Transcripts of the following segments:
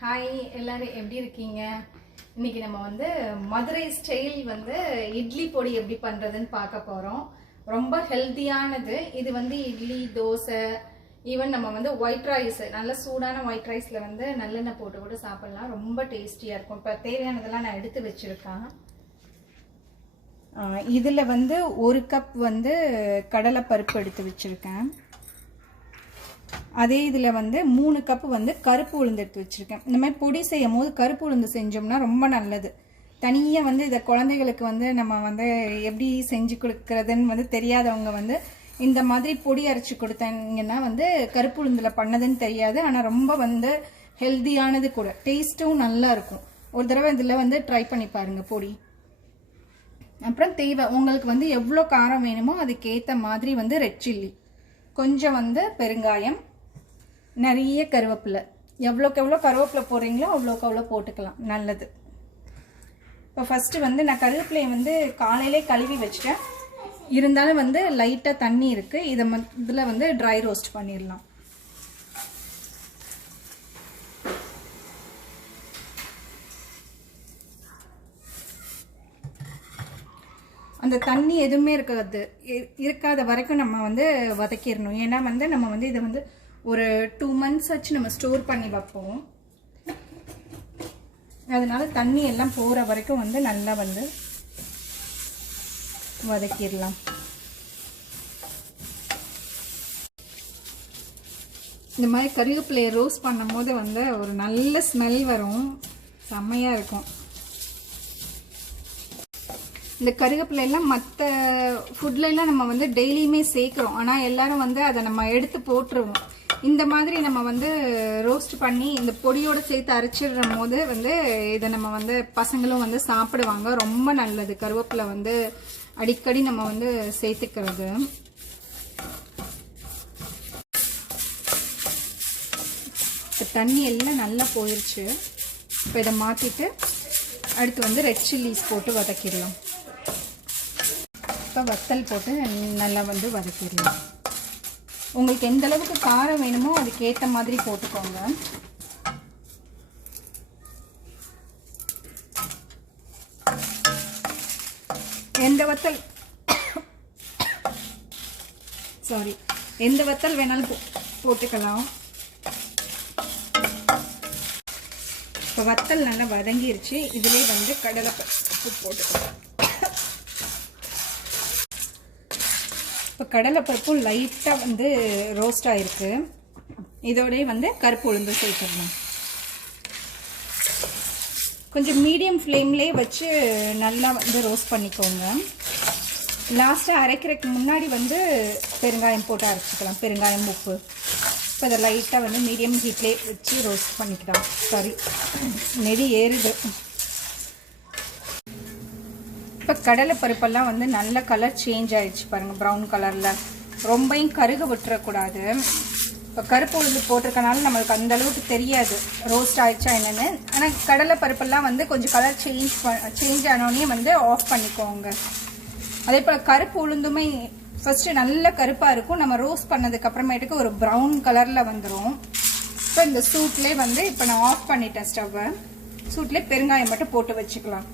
Hi எல்லாரும் எப்படி இருக்கீங்க? இன்னைக்கு நம்ம வந்து மதுரை ஸ்டைல் வந்து இட்லி பொடி எப்படி பண்றதுன்னு பார்க்க போறோம். ரொம்ப ஹெல்தியானது இது. வந்து இட்லி, தோசை, ஈவன் நம்ம வந்து ஒயிட் ரைஸ், நல்ல சூடான ஒயிட் ரைஸ்ல வந்து நல்லெண்ணெய் போட்டு கூட சாப்பிடலாம். ரொம்ப டேஸ்டியா இருக்கும். இப்போ தேவையானதெல்லாம் நான் எடுத்து வச்சிருக்கேன். இதுல வந்து 1 கப் வந்து கடலை பருப்பு எடுத்து வச்சிருக்கேன். அதே இதில் வந்து 3 கப் வந்து கருப்பு உளுந்து எடுத்து வச்சுருக்கேன். இந்த மாதிரி பொடி செய்யும் போது கருப்பு உளுந்து செஞ்சோம்னா ரொம்ப நல்லது. தனியாக வந்து இதை குழந்தைகளுக்கு வந்து நம்ம வந்து எப்படி செஞ்சு கொடுக்குறதுன்னு வந்து தெரியாதவங்க வந்து இந்த மாதிரி பொடி அரைச்சி கொடுத்தீங்கன்னா வந்து கருப்பு உளுந்தில் பண்ணதுன்னு தெரியாது. ஆனால் ரொம்ப வந்து ஹெல்த்தியானது கூட, டேஸ்ட்டும் நல்லா இருக்கும். ஒரு தடவை இதில் வந்து ட்ரை பண்ணி பாருங்கள் பொடி. அப்புறம் தேவை உங்களுக்கு வந்து எவ்வளோ காரம் வேணுமோ அதுக்கேற்ற மாதிரி வந்து ரெட் சில்லி, கொஞ்சம் வந்து பெருங்காயம், நிறைய கருவேப்பிலை. எவ்வளோக்கு எவ்வளோ கருவேப்பிலை போடுறீங்களோ அவ்வளோக்கு அவ்வளோ போட்டுக்கலாம், நல்லது. இப்போ ஃபஸ்ட்டு வந்து நான் கருவேப்பிலையை வந்து காலையிலே கழுவி வச்சுட்டேன். இருந்தாலும் வந்து லைட்டாக தண்ணி இருக்குது. இதில் வந்து ட்ரை ரோஸ்ட் பண்ணிடலாம். அந்த தண்ணி எதுவுமே இருக்காத வரைக்கும் நம்ம வந்து வதக்கிடணும். ஏன்னா வந்து நம்ம வந்து இதை வந்து ஒரு 2 months ஆச்சு நம்ம ஸ்டோர் பண்ணி வைப்போம். அதனால தண்ணி எல்லாம் போகிற வரைக்கும் வந்து நல்லா வந்து வதக்கிடலாம். இந்த மாதிரி கருவேப்பிலையை ரோஸ்ட் பண்ணும் போது வந்து ஒரு நல்ல ஸ்மெல் வரும், செம்மையாக இருக்கும். இந்த கருவேப்பிலையெல்லாம் மற்ற ஃபுட்லெல்லாம் நம்ம வந்து டெய்லியுமே சேர்க்குறோம். ஆனால் எல்லாரும் வந்து அதை நம்ம எடுத்து போட்டுருவோம். இந்த மாதிரி நம்ம வந்து ரோஸ்ட் பண்ணி இந்த பொடியோடு சேர்த்து அரைச்சிடுற போது வந்து இதை நம்ம வந்து பசங்களும் வந்து சாப்பிடுவாங்க. ரொம்ப நல்லது கருவேப்பிலை வந்து அடிக்கடி நம்ம வந்து சேர்த்துக்கிறது. இப்போ தண்ணி எல்லாம் நல்லா போயிடுச்சு. இப்போ இதை மாற்றிட்டு அடுத்து வந்து ரெட் சில்லிஸ் போட்டு வதக்கிடலாம். இப்போ வத்தல் போட்டு நல்லா வந்து வதக்கிடலாம். உங்களுக்கு எந்த அளவுக்கு காரம் வேணுமோ அதுக்கேற்ற மாதிரி போட்டுக்கோங்க. எந்த வத்தல் வேணாலும் போட்டுக்கலாம். இப்போ வத்தல் நல்லா வதங்கிருச்சு. இதிலே வந்து கடலை பருப்பு போட்டுக்கலாம். இப்போ கடலைப்பருப்பும் லைட்டாக வந்து ரோஸ்ட் ஆகிருக்கு. இதோடய வந்து கருப்பு உளுந்து சேர்த்துடணும். கொஞ்சம் மீடியம் ஃப்ளேம்லேயே வச்சு நல்லா வந்து ரோஸ்ட் பண்ணிக்கோங்க. லாஸ்ட்டாக அரைக்கிறதுக்கு முன்னாடி வந்து பெருங்காயம் போட்டு அரைச்சிக்கலாம், பெருங்காயம், உப்பு. இப்போ அதை லைட்டாக வந்து மீடியம் ஹீட்லேயே வச்சு ரோஸ்ட் பண்ணிக்கலாம். சாரி, நெடி ஏறுது. இப்போ கடலை பருப்பெல்லாம் வந்து நல்ல கலர் சேஞ்ச் ஆகிடுச்சு பாருங்கள், ப்ரௌன் கலரில். ரொம்பையும் கருக விட்டுறக்கூடாது. இப்போ கருப்பு உளுந்து போட்டிருக்கனால நம்மளுக்கு அந்த அளவுக்கு தெரியாது ரோஸ்ட் ஆகிடுச்சா என்னென்னு. ஆனால் கடலை பருப்பெல்லாம் வந்து கொஞ்சம் கலர் சேஞ்ச் ஆனோடனே வந்து ஆஃப் பண்ணிக்கோங்க. அதே போல் கருப்பு உளுந்துமே ஃபஸ்ட்டு நல்ல கருப்பாக இருக்கும். நம்ம ரோஸ்ட் பண்ணதுக்கப்புறமேட்டுக்கு ஒரு ப்ரௌன் கலரில் வந்துடும். இப்போ இந்த சூட்லேயே வந்து இப்போ நான் ஆஃப் பண்ணிட்டேன் ஸ்டவ்வை. சூட்லேயே பெருங்காயம் மட்டும் போட்டு வச்சுக்கலாம்.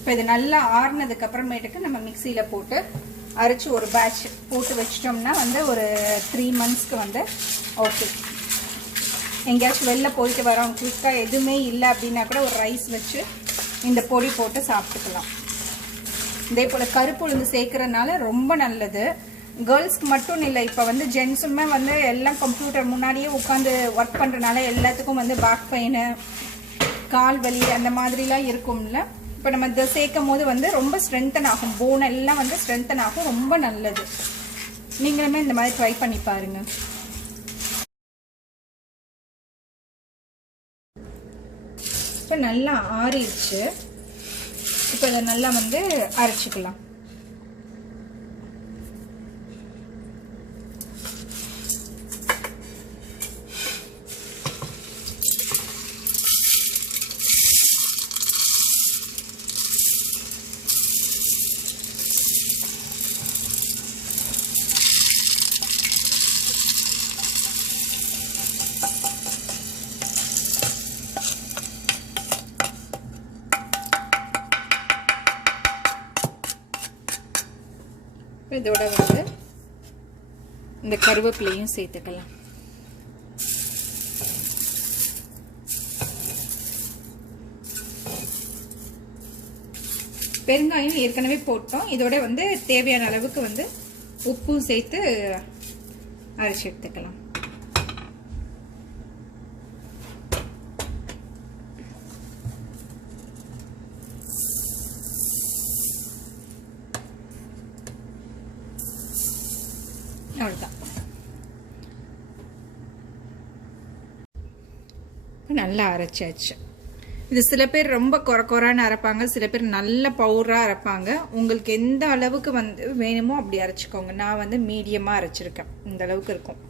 இப்போ இது நல்லா ஆறுனதுக்கு அப்புறமேட்டுக்கு நம்ம மிக்சியில் போட்டு அரைச்சி ஒரு பேட்ச் போட்டு வச்சிட்டோம்னா வந்து ஒரு 3 monthsக்கு வந்து ஓகே. எங்கேயாச்சும் வெளில போயிட்டு வரோம், குயிக்காக எதுவுமே இல்லை அப்படின்னா கூட ஒரு ரைஸ் வச்சு இந்த பொடி போட்டு சாப்பிட்டுக்கலாம். இதே போல் கருப்பு உளுந்து சேர்க்குறதுனால ரொம்ப நல்லது. கேர்ள்ஸ்க்கு மட்டும் இல்லை, இப்போ வந்து ஜென்ஸுமே வந்து எல்லாம் கம்ப்யூட்டர் முன்னாடியே உட்காந்து ஒர்க் பண்ணுறதுனால எல்லாத்துக்கும் வந்து பேக் பெயின், கால் வலி அந்த மாதிரிலாம் இருக்கும்ல. இப்போ நம்ம இதை சேர்க்கும் போது வந்து ரொம்ப ஸ்ட்ரென்தன் ஆகும். போன் எல்லாம் வந்து ஸ்ட்ரென்தன் ஆகும். ரொம்ப நல்லது. நீங்களுமே இந்த மாதிரி ட்ரை பண்ணி பாருங்கள். இப்போ நல்லா ஆறிடுச்சு. இப்போ இதை நல்லா வந்து அரைச்சிக்கலாம். இதோட வந்து இந்த கருவேப்பிலையும் சேர்த்துக்கலாம். பெருங்காயம் ஏற்கனவே போட்டோம். இதோட வந்து தேவையான அளவுக்கு வந்து உப்பும் சேர்த்து அரைச்சி எடுத்துக்கலாம். அவ்வளோதான். நல்லா அரைச்சாச்சு. இது சில பேர் ரொம்ப கொரான்னு அரைப்பாங்க, சில பேர் நல்ல பவுடராக அரைப்பாங்க. உங்களுக்கு எந்த அளவுக்கு வந்து வேணுமோ அப்படி அரைச்சிக்கோங்க. நான் வந்து மீடியமாக அரைச்சிருக்கேன். இந்த அளவுக்கு இருக்கும்.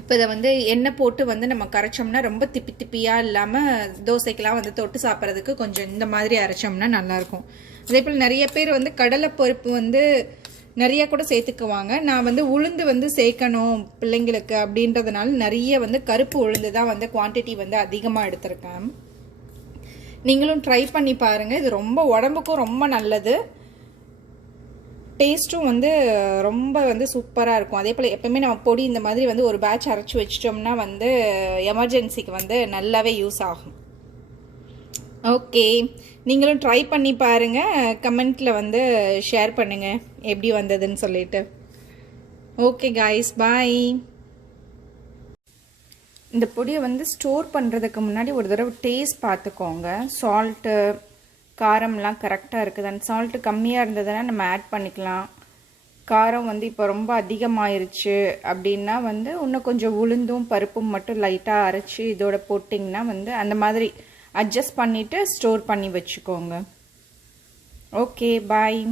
இப்போ இதை வந்து எண்ணெய் போட்டு வந்து நம்ம கரைச்சோம்னா ரொம்ப திப்பி திப்பியாக இல்லாமல் தோசைக்கெல்லாம் வந்து தொட்டு சாப்பிட்றதுக்கு கொஞ்சம் இந்த மாதிரி அரைச்சோம்னா நல்லாயிருக்கும். அதே போல் நிறைய பேர் வந்து கடலைப்பருப்பு வந்து நிறைய கூட சேர்த்துக்குவாங்க. நான் வந்து உளுந்து வந்து சேர்க்கணும் பிள்ளைங்களுக்கு அப்படின்றதுனால நிறைய வந்து கருப்பு உளுந்து தான் வந்து குவான்டிட்டி வந்து அதிகமாக எடுத்திருக்கேன். நீங்களும் ட்ரை பண்ணி பாருங்கள். இது ரொம்ப உடம்புக்கும் ரொம்ப நல்லது. டேஸ்ட்டும் வந்து ரொம்ப வந்து சூப்பராக இருக்கும். அதே போல் எப்பவுமே நம்ம பொடி இந்த மாதிரி வந்து ஒரு பேட்ச் அரைச்சி வச்சிட்டோம்னா வந்து எமர்ஜென்சிக்கு வந்து நல்லாவே யூஸ் ஆகும். ஓகே, நீங்களும் ட்ரை பண்ணி பாருங்கள். கமெண்ட்டில் வந்து ஷேர் பண்ணுங்கள் எப்படி வந்ததுன்னு சொல்லிட்டு. ஓகே காய்ஸ், பாய். இந்த பொடியை வந்து ஸ்டோர் பண்ணுறதுக்கு முன்னாடி ஒரு தடவை டேஸ்ட் பார்த்துக்கோங்க. சால்ட்டு காரம்லாம் கரெக்டாக இருக்குதான்னு. சால்ட்டு கம்மியாக இருந்ததுன்னா நம்ம ஆட் பண்ணிக்கலாம். காரம் வந்து இப்போ ரொம்ப அதிகமாயிருச்சு அப்படின்னா வந்து இன்னும் கொஞ்சம் உளுந்தும் பருப்பும் மட்டும் லைட்டாக அரைச்சி இதோட போட்டிங்கன்னா வந்து அந்த மாதிரி அட்ஜஸ்ட் பண்ணிவிட்டு ஸ்டோர் பண்ணி வச்சுக்கோங்க. ஓகே, பாய்.